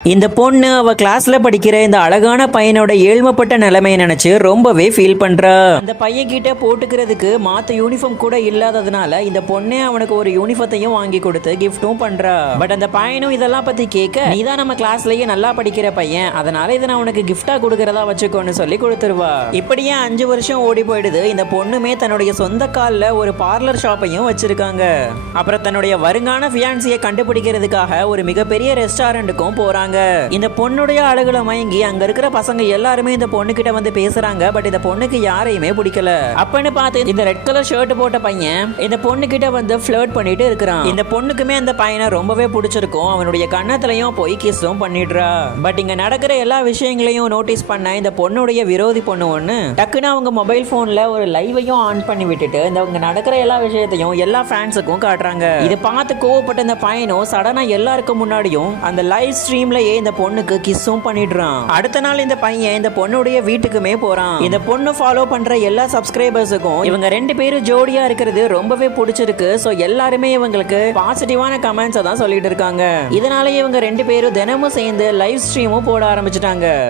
இந்த பொண்ணு அவ கிளாஸ்ல படிக்கிற இந்த அழகான பையனோட ஏழ்மைப்பட்ட நிலைமையை நினைச்சு ரொம்பவே ஃபீல் பண்றா. அந்த பையன் கிட்ட போட்டுக்கிறதுக்கு மாத்த யூனிஃபார்ம் கூட இல்லாததுனால இந்த பொண்ணே அவனுக்கு ஒரு யூனிஃபார்த்தையும் வாங்கி கொடுத்து கிஃப்டும் பண்றா. பட் அந்த பையனும் இதெல்லாம் பத்தி கேட்க, நீதான் நம்ம கிளாஸ்லயே நல்லா படிக்கிற பையன், அதனால இதை நான் உனக்கு கிஃப்டா கொடுக்கறதா வச்சுக்கோன்னு சொல்லி கொடுத்துருவா. இப்படியே 5 வருஷம் ஓடி போயிடுது. இந்த பொண்ணுமே தன்னுடைய சொந்த கால்ல ஒரு பார்லர் ஷாப்பையும் வச்சிருக்காங்க. அப்புறம் தன்னுடைய வருங்கான ஃபியான்சியை கண்டுபிடிக்கிறதுக்காக ஒரு மிகப்பெரிய ரெஸ்டாரண்ட்டுக்கும் போறாங்க. இந்த பொண்ணுடைய அழகுல மயங்கி அங்க இருக்கிற பசங்க எல்லாருமே இந்த பொண்ணு கிட்ட வந்து பேசுறாங்க. பட் இந்த பொண்ணுக்கு யாரையுமே பிடிக்கல. அப்பன்னு பார்த்து இந்த ரெட் கலர் ஷர்ட் போட்ட பையன் இந்த பொண்ணு கிட்ட வந்து ஃப்ளர்ட் பண்ணிட்டு இருக்கிறான். இந்த பொண்ணுக்குமே அந்த பையனை ரொம்பவே பிடிச்சிருக்கும். அவனுடைய கண்ணத்திலையும் போய் கிஸ்ஸும் பண்ணிடுறா. பட் இங்க நடக்கிற எல்லா விஷயங்களையும் நோட்டீஸ் பண்ண இந்த பொண்ணுடைய விரோதி பொண்ணு ஒண்ணு டக்குன்னு அவங்க மொபைல் போன்ல ஒரு லைவையும் ஆன் பண்ணி விட்டுட்டு இந்த நடக்கிற எல்லா விஷயத்தையும் எல்லா ஃபேன்ஸுக்கும் காட்டுறாங்க. இதை பார்த்து கோவப்பட்ட இந்த பையனும் சடனா எல்லாருக்கும் முன்னாடியும் அந்த லைவ் ஸ்ட்ரீம்ல இந்த பொண்ணுக்கு கிஸ்ஸும் பண்ணிடுறான். அடுத்த நாள் இந்த பையன் இந்த பொண்ணுடைய வீட்டுக்குமே போறான். இந்த பொண்ணு ஃபாலோ பண்ற எல்லா சப்ஸ்கிரைபர்ஸுக்கும் இவங்க 2 பேரும் ஜோடியா இருக்கிறது ரொம்பவே பிடிச்சிருக்கு. சோ எல்லாருமே இவங்களுக்கு பாசிட்டிவான கமெண்ட்ஸ் தான் சொல்லிட்டு இருக்காங்க. இதனால இவங்க 2 பேரும் தினமும் சேர்ந்து லைவ் ஸ்ட்ரீமும் போட ஆரம்பிச்சிட்டாங்க.